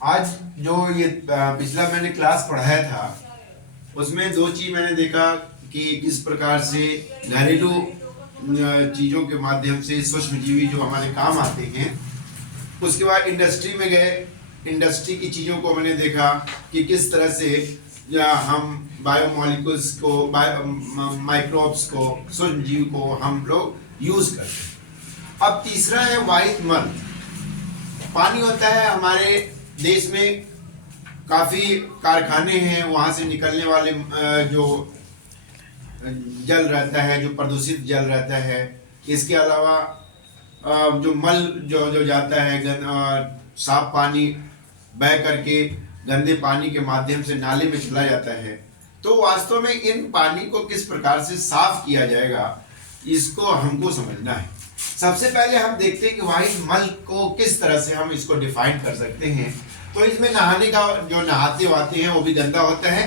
आज जो ये पिछला मैंने क्लास पढ़ाया था उसमें दो चीज मैंने देखा कि किस प्रकार से घरेलू चीजों के माध्यम से सूक्ष्म जीवी जो हमारे काम आते हैं। उसके बाद इंडस्ट्री में गए, इंडस्ट्री की चीज़ों को मैंने देखा कि किस तरह से या हम बायोमोलिकुल्स को माइक्रोब्स को सूक्ष्म जीव को हम लोग यूज करते हैं। अब तीसरा है वाहित मल। पानी होता है हमारे देश में, काफ़ी कारखाने हैं, वहाँ से निकलने वाले जो जल रहता है, जो प्रदूषित जल रहता है। इसके अलावा जो मल जो जाता है साफ पानी बह करके गंदे पानी के माध्यम से नाले में चला जाता है। तो वास्तव में इन पानी को किस प्रकार से साफ किया जाएगा इसको हमको समझना है। सबसे पहले हम देखते हैं कि वाहित मल को किस तरह से हम इसको डिफाइन कर सकते हैं। तो इसमें नहाने का जो नहाते वाते हैं वो भी गंदा होता है,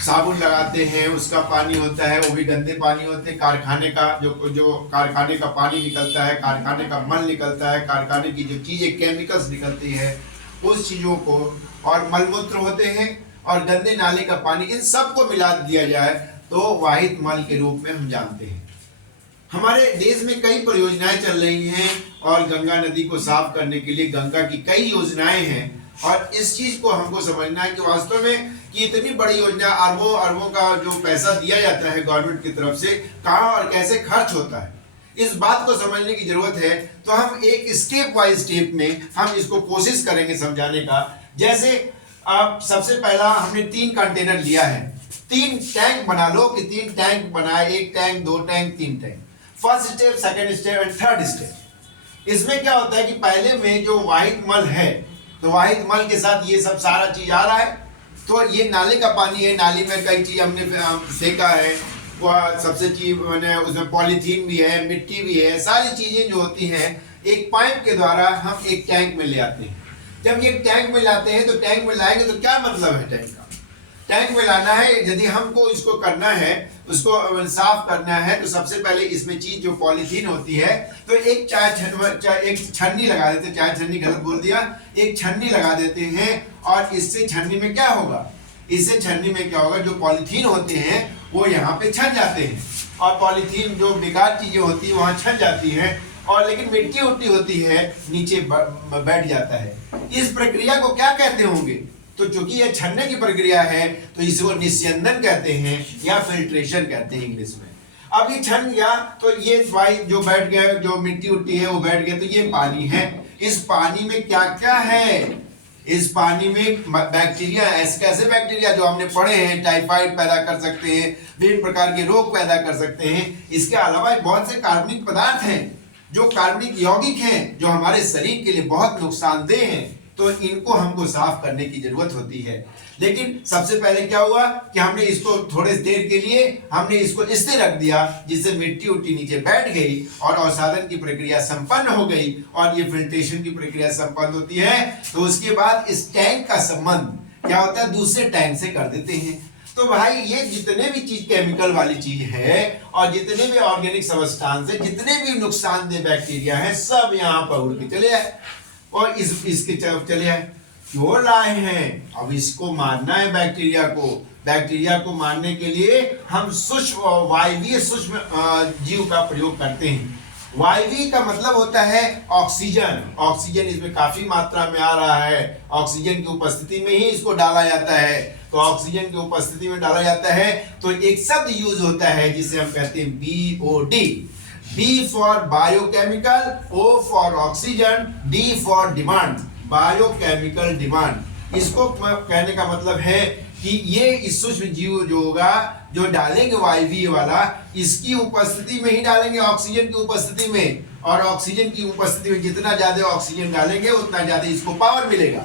साबुन लगाते हैं उसका पानी होता है वो भी गंदे पानी होते हैं। कारखाने का जो कारखाने का पानी निकलता है, कारखाने का मल निकलता है, कारखाने की जो चीज़ें केमिकल्स निकलती है उस चीज़ों को, और मलमूत्र होते हैं और गंदे नाले का पानी, इन सब को मिला दिया जाए तो वाहित मल के रूप में हम जानते हैं। हमारे देश में कई परियोजनाएं चल रही हैं और गंगा नदी को साफ करने के लिए गंगा की कई योजनाएं हैं। और इस चीज को हमको समझना है कि वास्तव में कि इतनी बड़ी योजना, अरबों अरबों का जो पैसा दिया जाता है गवर्नमेंट की तरफ से, कहाँ और कैसे खर्च होता है, इस बात को समझने की जरूरत है। तो हम एक स्टेप बाय स्टेप में हम इसको कोशिश करेंगे समझाने का। जैसे अब सबसे पहला हमने 3 कंटेनर लिया है, 3 टैंक बना लो कि 3 टैंक बनाए, 1 tank, 2 tank, 3 tank. First step, second step and third step. इसमें क्या होता है कि पहले में जो वाहित मल है, तो वाहित मल के साथ ये सब सारा चीज आ रहा है। तो ये नाले का पानी है, नाली में कई चीज हमने फेंका है, वो सबसे चीज मैंने उसमें पॉलीथीन भी है, मिट्टी भी है, सारी चीजें जो होती हैं एक पाइप के द्वारा हम एक टैंक में ले आते हैं। जब ये टैंक में लाते हैं तो टैंक में लाएंगे तो क्या मतलब है टैंक का? टैंक में लाना है, यदि हमको इसको करना है, उसको साफ करना है, तो सबसे पहले इसमें चीज जो पॉलीथीन होती है, तो एक एक छन्नी लगा देते हैं, चाय छन्नी गलत बोल दिया, एक छन्नी लगा देते हैं। और इससे छन्नी में क्या होगा, इससे छन्नी में क्या होगा, जो पॉलीथीन होते हैं वो यहाँ पे छन जाते हैं और पॉलीथीन जो बेकार चीजें होती है वहां छन जाती है, और लेकिन मिट्टी उट्टी होती है नीचे बैठ जाता है। इस प्रक्रिया को क्या कहते होंगे? तो चूंकि ये छनने की प्रक्रिया है तो इसको निस्यंदन कहते हैं या फिल्ट्रेशन कहते हैं इंग्लिश में। अब ये छन गया तो ये वायु जो बैठ गया, जो मिट्टी उट्टी है वो बैठ गया, तो ये पानी है। इस पानी में क्या क्या है? इस पानी में बैक्टीरिया, ऐसे कैसे बैक्टीरिया जो हमने पढ़े हैं, टाइफाइड पैदा कर सकते हैं, विभिन्न प्रकार के रोग पैदा कर सकते हैं। इसके अलावा बहुत से कार्बनिक पदार्थ हैं जो कार्बनिक यौगिक हैं, जो हमारे शरीर के लिए बहुत नुकसानदेह हैं। तो इनको हमको साफ करने की जरूरत होती है। लेकिन सबसे पहले क्या हुआ कि हमने इसको थोड़े देर के लिए हमने इसको स्थिर रख दिया, जिससे मिट्टी उट्टी नीचे बैठ गई और अवसादन की प्रक्रिया संपन्न हो गई और ये फिल्ट्रेशन की प्रक्रिया संपन्न होती है। तो उसके बाद इस टैंक का संबंध क्या होता है, दूसरे टैंक से कर देते हैं। तो भाई ये जितने भी चीज केमिकल वाली चीज है और जितने भी ऑर्गेनिक सब्सटेंस है, जितने भी नुकसानदेह बैक्टीरिया है, सब यहाँ पर उड़ के चले आए और इसके चले आए। क्यों लाए हैं? अब इसको मारना है बैक्टीरिया को। बैक्टीरिया को मारने के लिए हम सूक्ष्म वायवीय सूक्ष्म जीव का प्रयोग करते हैं। वायवीय का मतलब होता है ऑक्सीजन। ऑक्सीजन इसमें काफी मात्रा में आ रहा है, ऑक्सीजन की उपस्थिति में ही इसको डाला जाता है। तो ऑक्सीजन की उपस्थिति में डाला जाता है तो एक शब्द यूज होता है जिसे हम कहते हैं BOD। B for biochemical, O for oxygen, D for demand, biochemical demand. इसको कहने का मतलब है कि ये इस सूक्ष्म जीव जो होगा, जो डालेंगे वायवीय वाला, इसकी उपस्थिति में ही डालेंगे, ऑक्सीजन की उपस्थिति में। और ऑक्सीजन की उपस्थिति में जितना ज्यादा ऑक्सीजन डालेंगे उतना ज्यादा इसको पावर मिलेगा।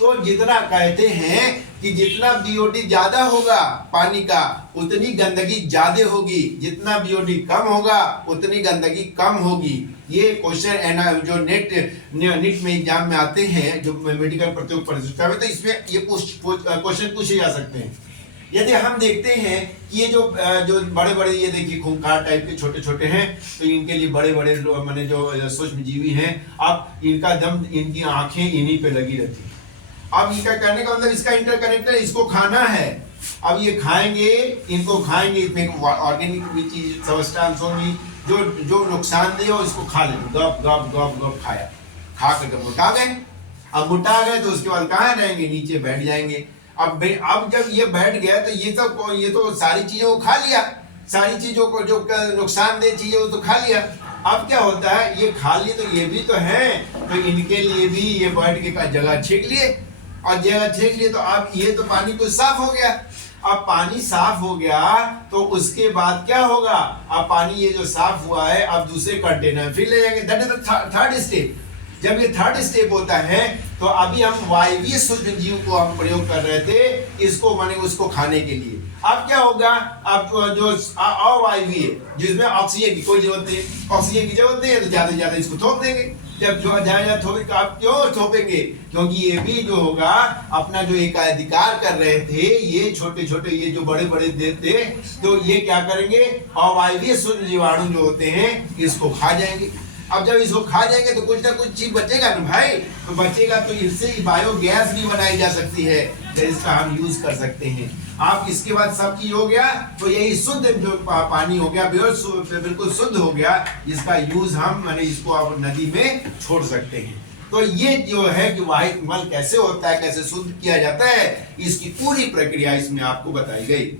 तो जितना कहते हैं कि जितना BOD ज्यादा होगा पानी का उतनी गंदगी ज्यादा होगी, जितना BOD कम होगा उतनी गंदगी कम होगी। ये क्वेश्चन जो नीट में एग्जाम में आते हैं, जो मेडिकल प्रतियोगिता परीक्षा में, तो इसमें ये क्वेश्चन पूछे जा सकते हैं। यदि हम देखते हैं कि ये जो बड़े बड़े, ये देखिए खूंखार टाइप के छोटे छोटे हैं, तो इनके लिए बड़े बड़े माने जो सूक्ष्म जीवी हैं, अब इनका दम, इनकी आंखें इन्हीं पे लगी रहती है। अब ये क्या करने का मतलब, इसका इंटरकनेक्टर, इसको खाना है। अब ये खाएंगे, इनको खाएंगे, इसमें ऑर्गेनिक भी चीज सब्सटेंस होंगी, जो जो नुकसानदेह हो इसको खा लेंगे। गप गप गप गप खाया, खा करके मोटा गए। अब मोटा गए तो उसके बाद कहाँ रहेंगे, नीचे बैठ जाएंगे। अब जब ये बैठ गया तो ये तो सारी चीजों को खा लिया, सारी चीजों को जो नुकसानदेह चीजें वो तो खा लिया। अब क्या होता है, ये खा लिए तो ये भी तो है, तो इनके लिए भी ये बैठ के जगह छींक लिए, और जगह छींक लिए तो अब ये तो पानी कुछ साफ हो गया। अब पानी साफ हो गया तो उसके बाद क्या होगा, अब पानी ये जो साफ हुआ है अब दूसरे कंटेनर फिर ले जाएंगे। That is the third step. जब ये थर्ड स्टेप होता है तो अभी हम वायवीय सूक्ष्म जीव को हम प्रयोग कर रहे थे, इसको माने उसको खाने के लिए। अब क्या होगा, अब जो अवायवीय जिसमें ऑक्सीजन की कोई जरूरत नहीं, ऑक्सीजन की जरूरत नहीं है तो ज्यादा से ज्यादा इसको थोप देंगे। जब जो ज्यादा थोपेंगे, आप क्यों थोपेंगे, क्योंकि ये भी जो होगा अपना जो एक अधिकार कर रहे थे, ये छोटे छोटे ये जो बड़े बड़े देते, तो ये क्या करेंगे, अवायवीय सूक्ष्म जीवाणु जो होते हैं इसको खा जाएंगे। अब जब इसको खा जाएंगे तो कुछ ना कुछ चीज बचेगा ना भाई, तो बचेगा तो इससे बायोगैस भी बनाई जा सकती है, जिसका हम यूज कर सकते हैं। आप इसके बाद सब चीज हो गया तो यही शुद्ध जो पानी हो गया, बिल्कुल शुद्ध हो गया, जिसका यूज हम माने इसको आप नदी में छोड़ सकते हैं। तो ये जो है कि वाहित मल कैसे होता है, कैसे शुद्ध किया जाता है, इसकी पूरी प्रक्रिया इसमें आपको बताई गई।